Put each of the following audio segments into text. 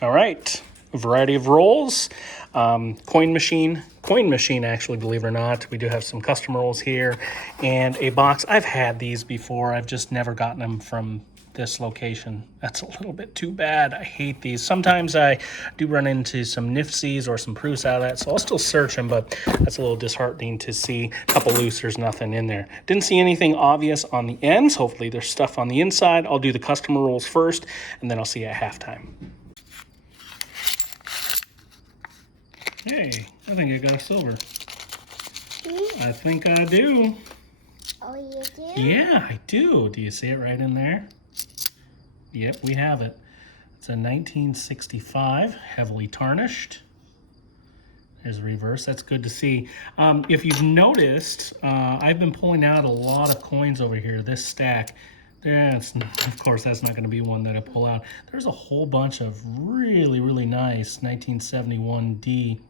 All right, a variety of rolls. Coin machine, actually, believe it or not. We do have some custom rolls here and a box. I've had these before. I've just never gotten them from this location. That's a little bit too bad. I hate these. Sometimes I do run into some Nifsies or some proofs out of that, so I'll still search them, but that's a little disheartening to see. A couple loose, there's nothing in there. Didn't see anything obvious on the ends. Hopefully there's stuff on the inside. I'll do the customer rolls first, and then I'll see you at halftime. Hey, I think I got a silver. I think I do. Oh, you do? Yeah, I do. Do you see it right in there? Yep, we have it. It's a 1965, heavily tarnished. There's a reverse. That's good to see. If you've noticed, I've been pulling out a lot of coins over here, this stack. Of course, that's not going to be one that I pull out. There's a whole bunch of really, really nice 1971D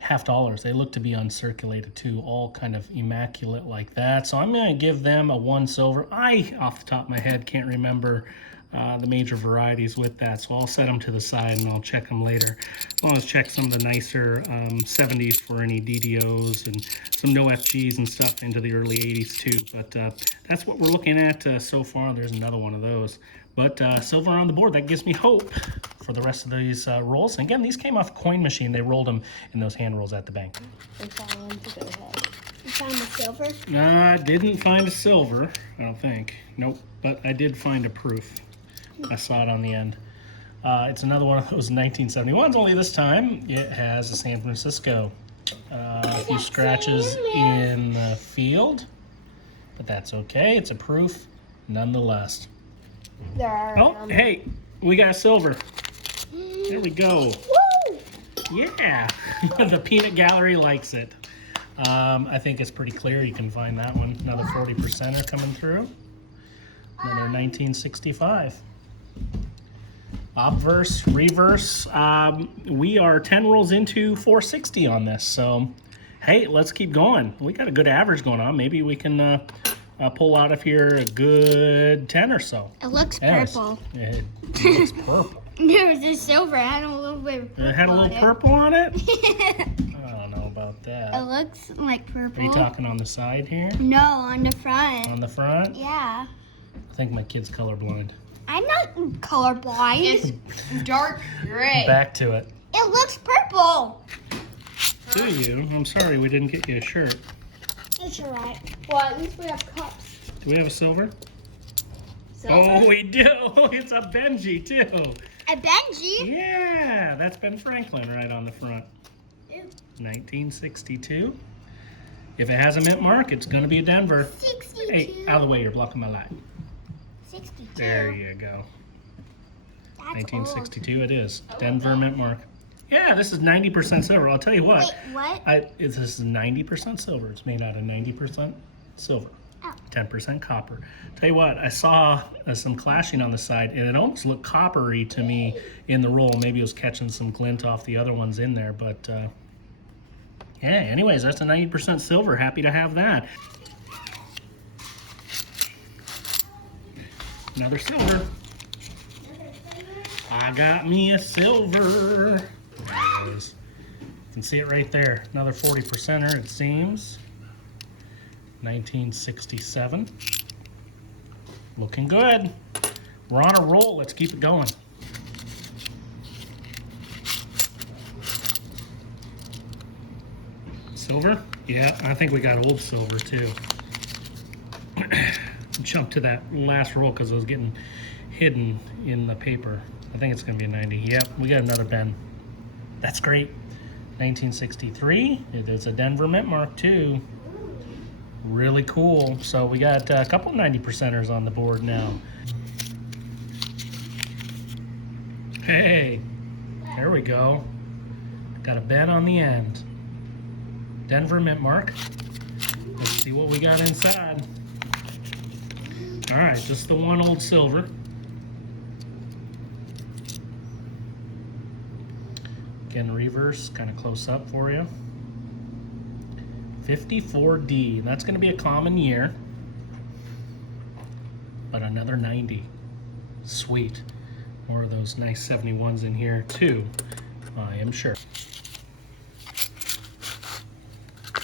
half dollars. They look to be uncirculated too, all kind of immaculate like that. So I'm going to give them a 1 silver. Off the top of my head, can't remember the major varieties with that, so I'll set them to the side and I'll check them later. As long as check some of the nicer 70s for any DDOs and some no FGs and stuff into the early 80s too. But that's what we're looking at so far. There's another one of those. But silver on the board, that gives me hope for the rest of these rolls. And again, these came off Coin Machine. They rolled them in those hand rolls at the bank. You found a silver? I didn't find a silver, I don't think. Nope, but I did find a proof. I saw it on the end. It's another one of those 1971s, only this time it has a San Francisco. A few scratches in the field, but that's okay. It's a proof nonetheless. Oh, hey, we got a silver. There we go. Woo! Yeah, the peanut gallery likes it. I think it's pretty clear. You can find that one. Another 40%er coming through. Another 1965. Obverse, reverse. We are 10 rolls into 460 on this. So, hey, let's keep going. We got a good average going on. Maybe we can pull out of here a good 10 or so. It looks purple. It looks purple. There was a silver. It had a little bit of purple. It had a little purple on it? I don't know about that. It looks like purple. Are you talking on the side here? No, on the front. On the front? Yeah. I think my kid's colorblind. I'm not colorblind. It's dark gray. Back to it. It looks purple. Do you? I'm sorry we didn't get you a shirt. It's alright. Well, at least we have cups. Do we have a silver? Silver? Oh, we do. It's a Benji, too. A Benji? Yeah, that's Ben Franklin right on the front. Ew. 1962. If it has a mint mark, it's going to be a Denver. 62. Hey, out of the way, you're blocking my light. 62. There you go. That's 1962 it is. Oh, Denver wow. mint mark. Yeah, this is 90% silver. I'll tell you what. Wait, what? This is 90% silver. It's made out of 90% silver. Oh. 10% copper. Tell you what, I saw some clashing on the side, and it almost looked coppery to me in the roll. Maybe it was catching some glint off the other ones in there, but yeah, anyways, that's a 90% silver. Happy to have that. Another silver. I got me a silver. There it is. You can see it right there. Another 40%er, it seems. 1967. Looking good. We're on a roll. Let's keep it going. Silver? Yeah, I think we got old silver too. Jump to that last roll because it was getting hidden in the paper. I think it's going to be a 90. Yep, we got another Ben. That's great. 1963. It is a Denver mint mark too. Really cool. So we got a couple 90%ers on the board now. Hey, there we go. Got a Ben on the end. Denver mint mark. Let's see what we got inside. All right, just the one old silver. Again, reverse, kind of close up for you. 54D, and that's going to be a common year. But another 90. Sweet. More of those nice 71s in here too, I am sure.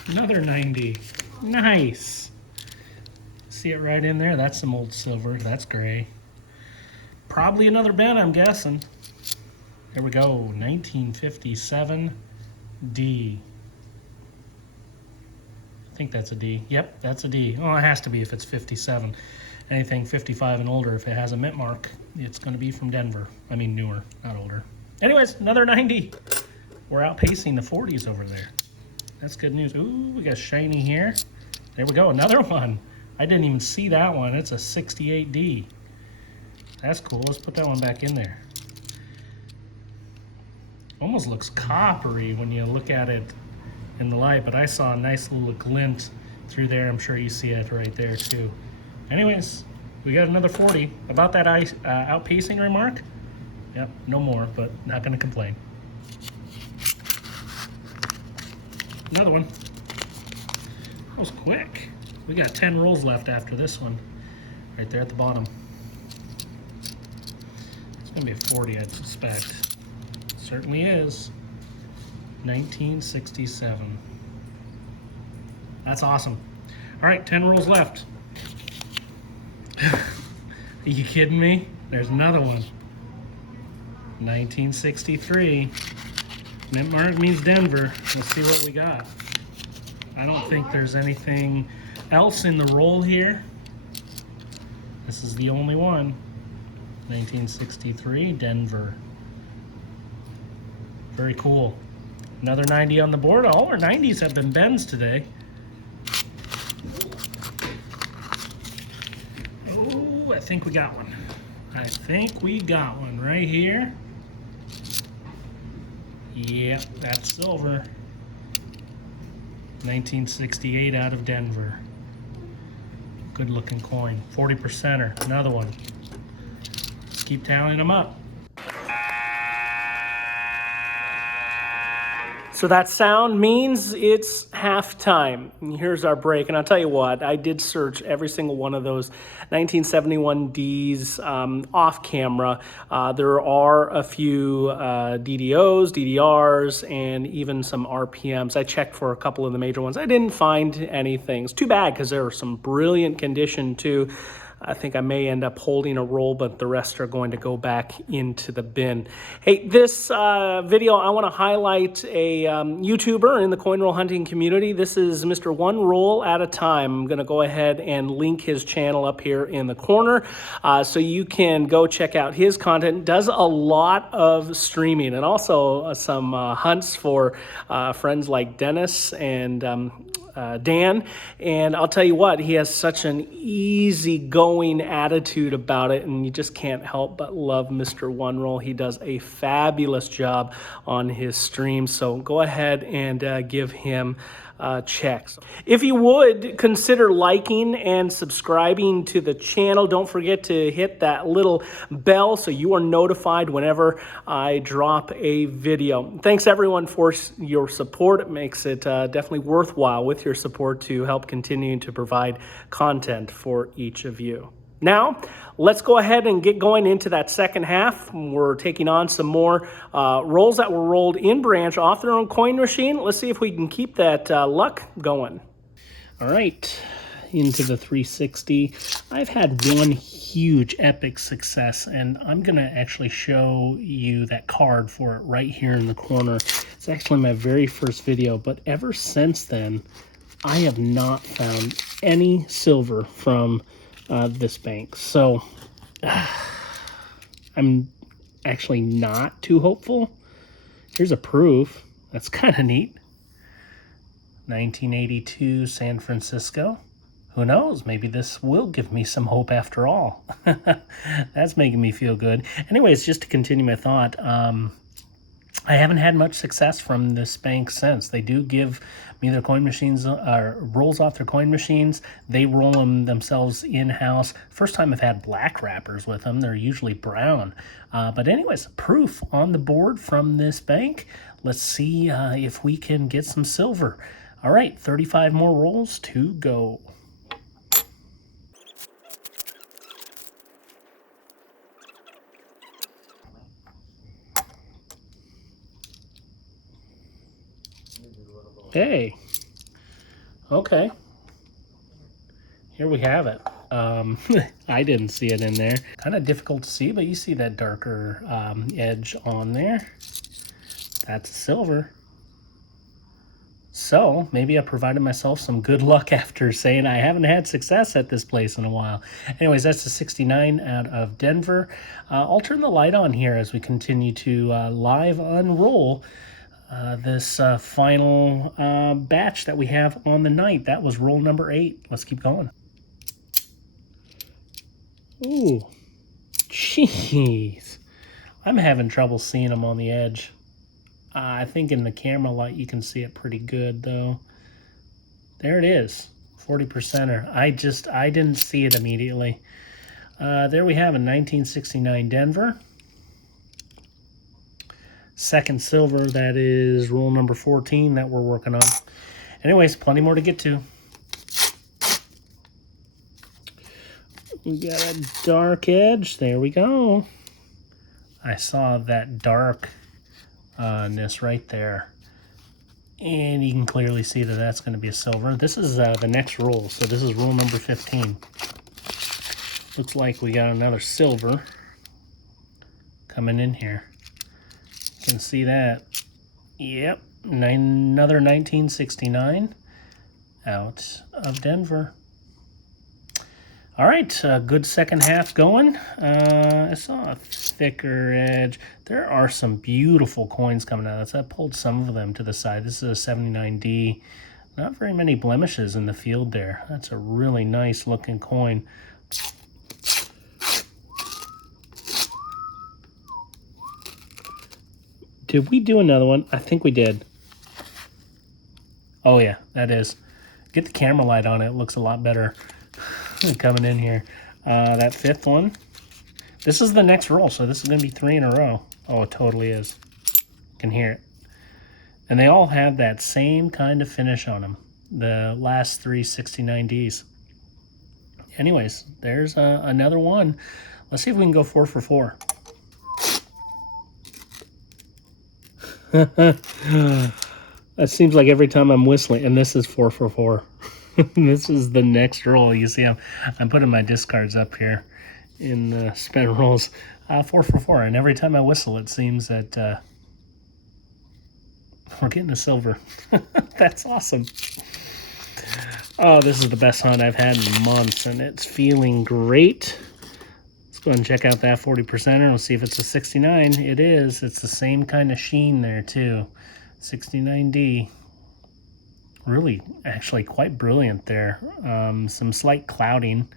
Another 90. Nice. See it right in there? That's some old silver. That's gray. Probably another Ben, I'm guessing. There we go. 1957 D. I think that's a D. Yep, that's a D. Oh, it has to be if it's 57. Anything 55 and older, if it has a mint mark, it's going to be from Denver. I mean newer, not older. Anyways, another 90. We're outpacing the 40s over there. That's good news. Ooh, we got shiny here. There we go, another one. I didn't even see that one. It's a 68D. That's cool. Let's put that one back in there. Almost looks coppery when you look at it in the light, but I saw a nice little glint through there. I'm sure you see it right there too. Anyways, we got another 40. About that outpacing remark? Yep, no more, but not gonna complain. Another one. That was quick. We got 10 rolls left after this one. Right there at the bottom. It's gonna be a 40, I'd suspect. Certainly is. 1967. That's awesome. All right, 10 rolls left. Are you kidding me? There's another one. 1963. Mint mark means Denver. Let's see what we got. I don't think there's anything else in the roll here. This is the only one. 1963, Denver. Very cool. Another 90 on the board. All our 90s have been Bens today. Oh, I think we got one. I think we got one right here. Yep, that's silver. 1968 out of Denver. Good looking coin. 40%er. Another one. Let's keep tallying them up. So that sound means it's halftime. Here's our break. And I'll tell you what, I did search every single one of those 1971 Ds off camera. There are a few DDOs, DDRs, and even some RPMs. I checked for a couple of the major ones. I didn't find anything. It's too bad because there were some brilliant condition too. I think I may end up holding a roll, but the rest are going to go back into the bin. Hey, this video, I want to highlight a YouTuber in the coin roll hunting community. This is Mr. One Roll at a Time. I'm going to go ahead and link his channel up here in the corner so you can go check out his content. Does a lot of streaming and also some hunts for friends like Dennis and Dan, and I'll tell you what, he has such an easygoing attitude about it, and you just can't help but love Mr. One Roll. He does a fabulous job on his streams, so go ahead and give him checks. If you would, consider liking and subscribing to the channel. Don't forget to hit that little bell so you are notified whenever I drop a video. Thanks everyone for your support. It makes it definitely worthwhile with your support to help continue to provide content for each of you. Now, let's go ahead and get going into that second half. We're taking on some more rolls that were rolled in branch off their own coin machine. Let's see if we can keep that luck going. All right, into the 360. I've had one huge epic success, and I'm going to actually show you that card for it right here in the corner. It's actually my very first video, but ever since then, I have not found any silver from this bank. So I'm actually not too hopeful. Here's a proof. That's kind of neat. 1982 San Francisco. Who knows? Maybe this will give me some hope after all. That's making me feel good. Anyways, just to continue my thought, I haven't had much success from this bank since. They do give me their coin machines, rolls off their coin machines. They roll them themselves in-house. First time I've had black wrappers with them. They're usually brown. But anyways, proof on the board from this bank. Let's see if we can get some silver. All right, 35 more rolls to go. Hey. Okay. Here we have it. I didn't see it in there. Kind of difficult to see, but you see that darker edge on there. That's silver. So maybe I provided myself some good luck after saying I haven't had success at this place in a while. Anyways, that's the 69 out of Denver. I'll turn the light on here as we continue to live unroll this final batch that we have on the night. That was roll number 8. Let's keep going. Ooh, jeez. I'm having trouble seeing them on the edge. I think in the camera light you can see it pretty good though. There it is, 40%er. I didn't see it immediately. There we have a 1969 Denver. Second silver, that is roll number 14 that we're working on. Anyways, plenty more to get to. We got a dark edge, there we go. I saw that darkness right there. And you can clearly see that that's going to be a silver. This is the next roll, so this is roll number 15. Looks like we got another silver coming in here. You can see that. Yep, another 1969 out of Denver. All right, good second half going. I saw a thicker edge. There are some beautiful coins coming out. I pulled some of them to the side. This is a 79D. Not very many blemishes in the field there. That's a really nice looking coin. Did we do another one? I think we did. Oh yeah, that is. Get the camera light on it. It looks a lot better coming in here. That fifth one. This is the next roll, so this is going to be 3 in a row. Oh, it totally is. You can hear it. And they all have that same kind of finish on them. The last 3 69Ds. Anyways, there's another one. Let's see if we can go 4 for 4. That seems like every time I'm whistling, and this is 4 for 4. This is the next roll. You see, I'm putting my discards up here in the spin rolls. 4 for 4, and every time I whistle, it seems that we're getting a silver. That's awesome. Oh, this is the best hunt I've had in months, and it's feeling great. Let's go ahead and check out that 40%er. We'll see if it's a 69. It is. It's the same kind of sheen there, too. 69D. Really, actually quite brilliant there. Some slight clouding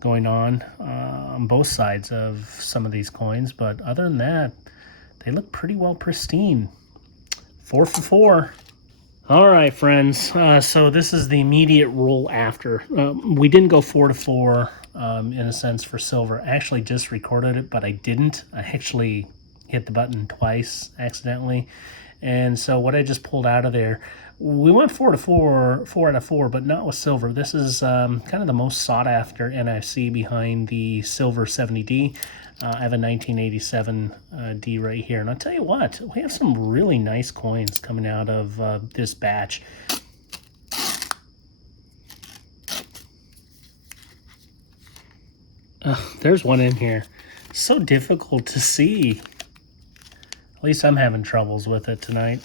going on both sides of some of these coins, but other than that, they look pretty well pristine. 4 for 4. All right, friends. So this is the immediate roll after. We didn't go 4 to 4 in a sense for silver. I actually just recorded it, but I didn't. I actually hit the button twice accidentally. And so what I just pulled out of there, we went 4 to 4, 4 out of 4, but not with silver. This is kind of the most sought after NIC behind the silver 70D. I have a 1987 D right here. And I'll tell you what, we have some really nice coins coming out of this batch. There's one in here. So difficult to see. At least I'm having troubles with it tonight.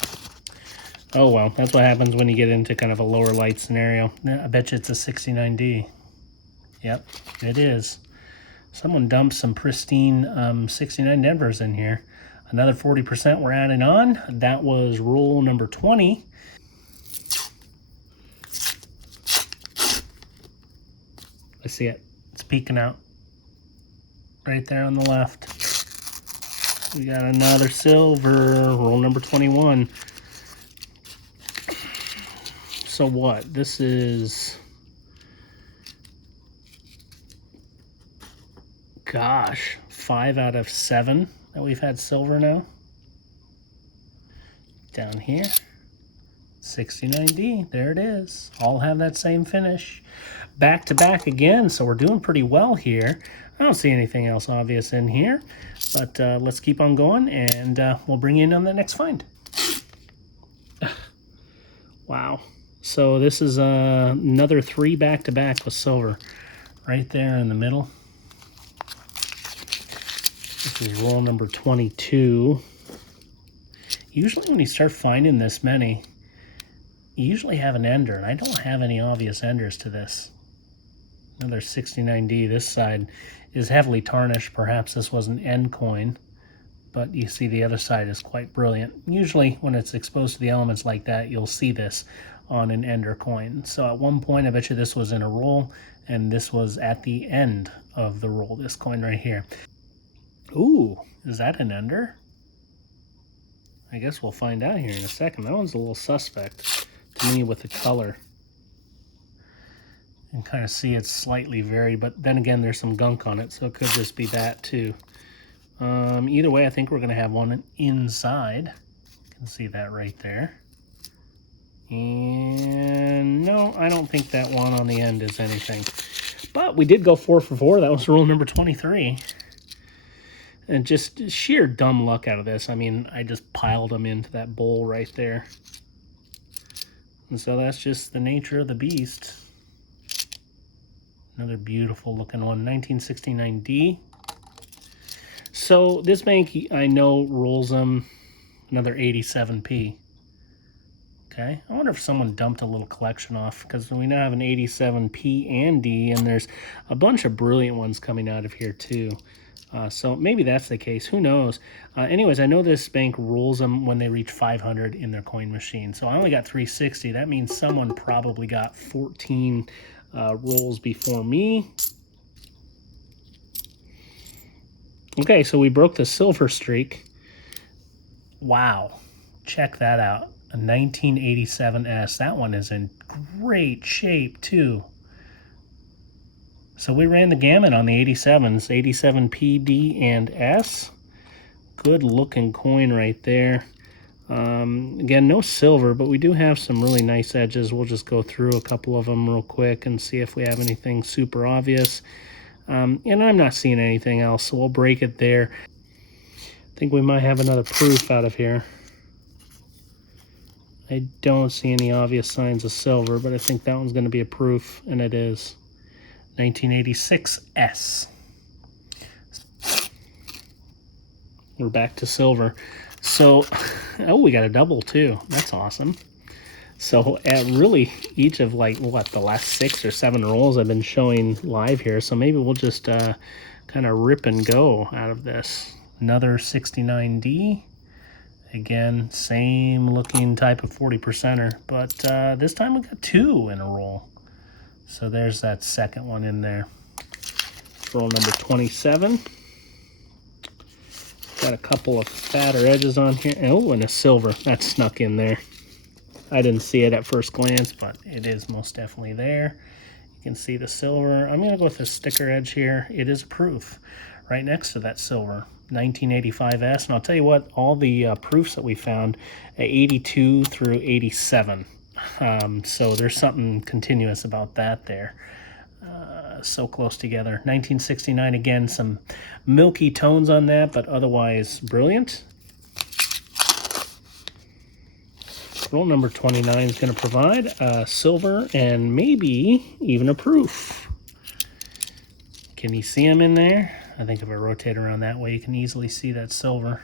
Oh well, that's what happens when you get into kind of a lower light scenario. I bet you it's a 69D. Yep, it is. Someone dumped some pristine 69 Denvers in here. Another 40% we're adding on. That was roll number 20. I see it. It's peeking out. Right there on the left. We got another silver, roll number 21. So what? This is, gosh, 5 out of 7 that we've had silver now. Down here, 69D, there it is. All have that same finish. Back to back again, so we're doing pretty well here. I don't see anything else obvious in here, but let's keep on going, and we'll bring you in on the next find. Wow. So this is another 3 back-to-back with silver right there in the middle. This is roll number 22. Usually when you start finding this many, you usually have an ender, and I don't have any obvious enders to this. Another 69D. This side is heavily tarnished. Perhaps this was an end coin, but you see the other side is quite brilliant. Usually when it's exposed to the elements like that, you'll see this on an ender coin. So at one point, I bet you this was in a roll, and this was at the end of the roll, this coin right here. Ooh, is that an ender? I guess we'll find out here in a second. That one's a little suspect to me with the color. You can kind of see it's slightly varied, but then again, there's some gunk on it, so it could just be that too. Either way, I think we're going to have one inside. You can see that right there. And no, I don't think that one on the end is anything. But we did go 4 for 4. That was roll number 23. And just sheer dumb luck out of this. I mean, I just piled them into that bowl right there. And so that's just the nature of the beast. Another beautiful looking one, 1969D. So this bank, I know, rolls them another 87p. Okay, I wonder if someone dumped a little collection off, because we now have an 87p and D, and there's a bunch of brilliant ones coming out of here too. So maybe that's the case. Who knows? Anyways, I know this bank rolls them when they reach 500 in their coin machine. So I only got 360. That means someone probably got 14 rolls before me. Okay, so we broke the silver streak. Wow, check that out. A 1987S. That one is in great shape too. So we ran the gamut on the 87s, 87P, D, and S. Good looking coin right there. Again, no silver, but we do have some really nice edges. We'll just go through a couple of them real quick and see if we have anything super obvious. And I'm not seeing anything else, so we'll break it there. I think we might have another proof out of here. I don't see any obvious signs of silver, but I think that one's going to be a proof, and it is. 1986S. We're back to silver. So, oh, we got a double too. That's awesome. So at really each of like, what, the last 6 or 7 rolls I've been showing live here. So maybe we'll just kind of rip and go out of this. Another 69D. Again, same looking type of 40%er, but this time we got 2 in a roll. So there's that second one in there. Roll number 27. Got a couple of fatter edges on here. Oh, and a silver. That snuck in there. I didn't see it at first glance, but it is most definitely there. You can see the silver. I'm going to go with the sticker edge here. It is proof right next to that silver. 1985S. And I'll tell you what, all the proofs that we found, 82 through 87. So there's something continuous about that there. So close together. 1969, again, some milky tones on that, but otherwise brilliant. Roll number 29 is going to provide silver and maybe even a proof. Can you see them in there? I think if I rotate around that way, you can easily see that silver.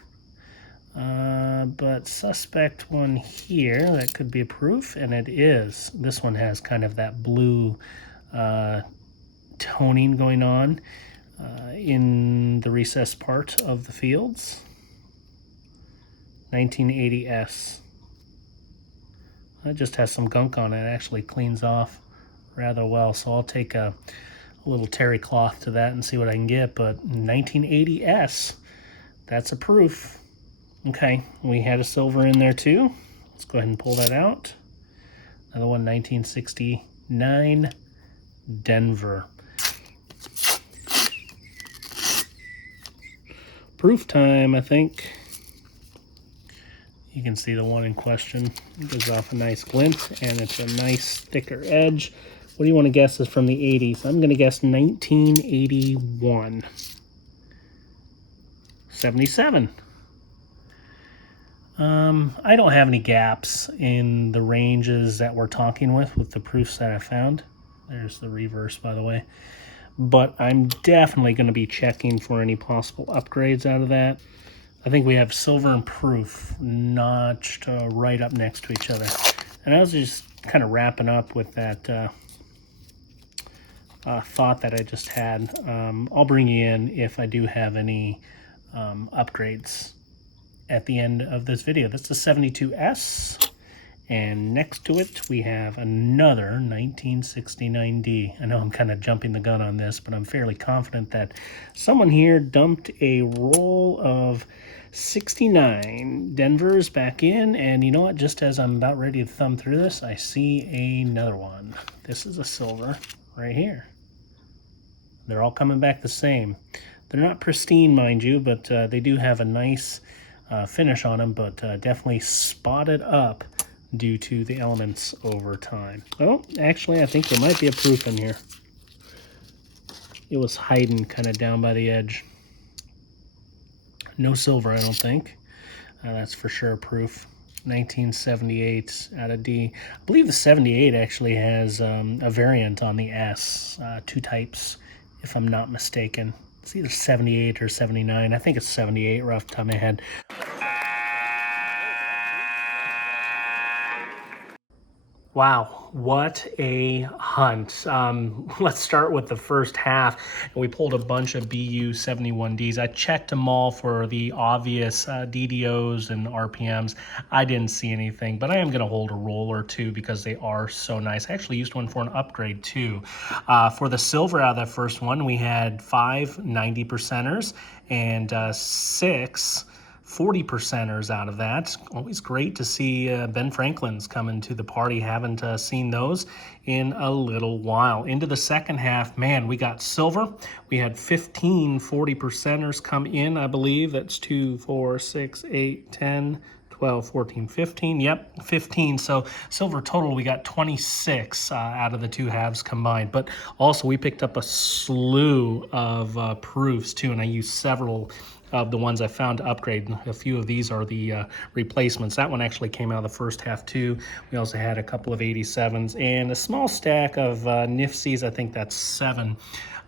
But suspect one here, that could be a proof, and it is. This one has kind of that blue toning going on in the recessed part of the fields. 1980S. It just has some gunk on it. It actually cleans off rather well, so I'll take a little terry cloth to that and see what I can get. But 1980S, that's a proof. Okay, we had a silver in there too. Let's go ahead and pull that out. Another one, 1969 Denver. Proof time, I think. You can see the one in question. It gives off a nice glint, and it's a nice thicker edge. What do you want to guess is from the 80s? I'm going to guess 1981. 77. I don't have any gaps in the ranges that we're talking with the proofs that I found. There's the reverse, by the way. But I'm definitely going to be checking for any possible upgrades out of that. I think we have silver and proof notched right up next to each other. And I was just kind of wrapping up with that thought that I just had. I'll bring you in if I do have any upgrades at the end of this video. That's the 72S. And next to it, we have another 1969D. I know I'm kind of jumping the gun on this, but I'm fairly confident that someone here dumped a roll of 69 Denvers back in. And you know what? Just as I'm about ready to thumb through this, I see another one. This is a silver right here. They're all coming back the same. They're not pristine, mind you, but they do have a nice finish on them, but definitely spotted up due to the elements over time. Oh, actually, I think there might be a proof in here. It was hiding kind of down by the edge. No silver, I don't think. That's for sure proof. 1978 out of D. I believe the 78 actually has a variant on the S, 2 types, if I'm not mistaken. It's either 78 or 79. I think it's 78 right off the top of my head. Wow, what a hunt. Let's start with the first half. We pulled a bunch of BU 71Ds. I checked them all for the obvious DDOs and RPMs. I didn't see anything, but I am gonna hold a roll or two because they are so nice. I actually used one for an upgrade too. For the silver out of that first one, we had 5 90%ers and 6 40%ers out of that. Always great to see Ben Franklin's coming to the party. Haven't seen those in a little while. Into the second half, man, we got silver. We had 15 40%ers come in, I believe. That's 2, 4, 6, 8, 10, 12, 14, 15. Yep, 15. So silver total, we got 26 out of the 2 halves combined. But also we picked up a slew of proofs too, and I used several of the ones I found to upgrade. A few of these are the replacements. That one actually came out of the first half too. We also had a couple of 87s and a small stack of NIFCs. I think that's 7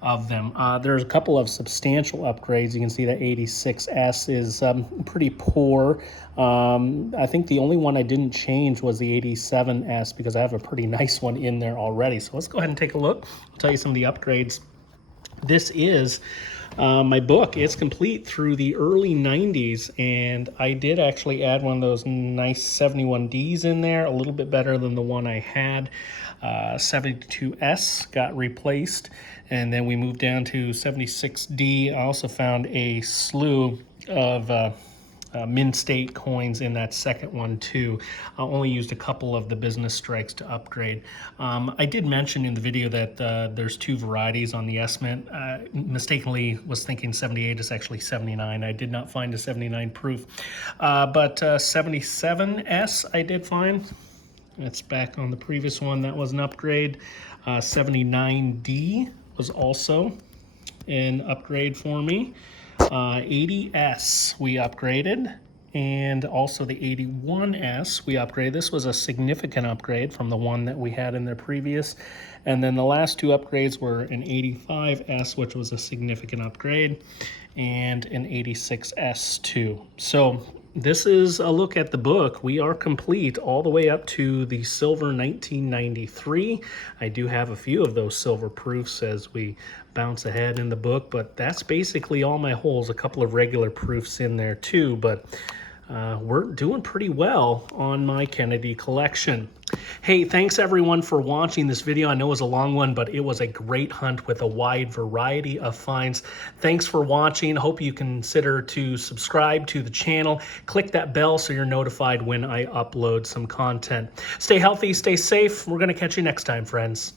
of them. There's a couple of substantial upgrades. You can see that 86S is pretty poor. I think the only one I didn't change was the 87S because I have a pretty nice one in there already. So let's go ahead and take a look. I'll tell you some of the upgrades. This is my book. It's complete through the early 90s, and I did actually add one of those nice 71Ds in there, a little bit better than the one I had. 72S got replaced, and then we moved down to 76D. I also found a slew of Mint State coins in that second one too. I only used a couple of the business strikes to upgrade. I did mention in the video that there's 2 varieties on the S-Mint. Mistakenly was thinking 78 is actually 79. I did not find a 79 proof. But 77S I did find. That's back on the previous one. That was an upgrade. 79D was also an upgrade for me. 80S we upgraded, and also the 81S we upgraded. This was a significant upgrade from the one that we had in the previous. And then the last 2 upgrades were an 85S, which was a significant upgrade, and an 86S too. So this is a look at the book. We are complete all the way up to the silver 1993. I do have a few of those silver proofs as we bounce ahead in the book, but that's basically all my holes. A couple of regular proofs in there too, but we're doing pretty well on my Kennedy collection. Hey, thanks everyone for watching this video. I know it was a long one, but it was a great hunt with a wide variety of finds. Thanks for watching. Hope you consider to subscribe to the channel. Click that bell so you're notified when I upload some content. Stay healthy, stay safe. We're going to catch you next time, friends.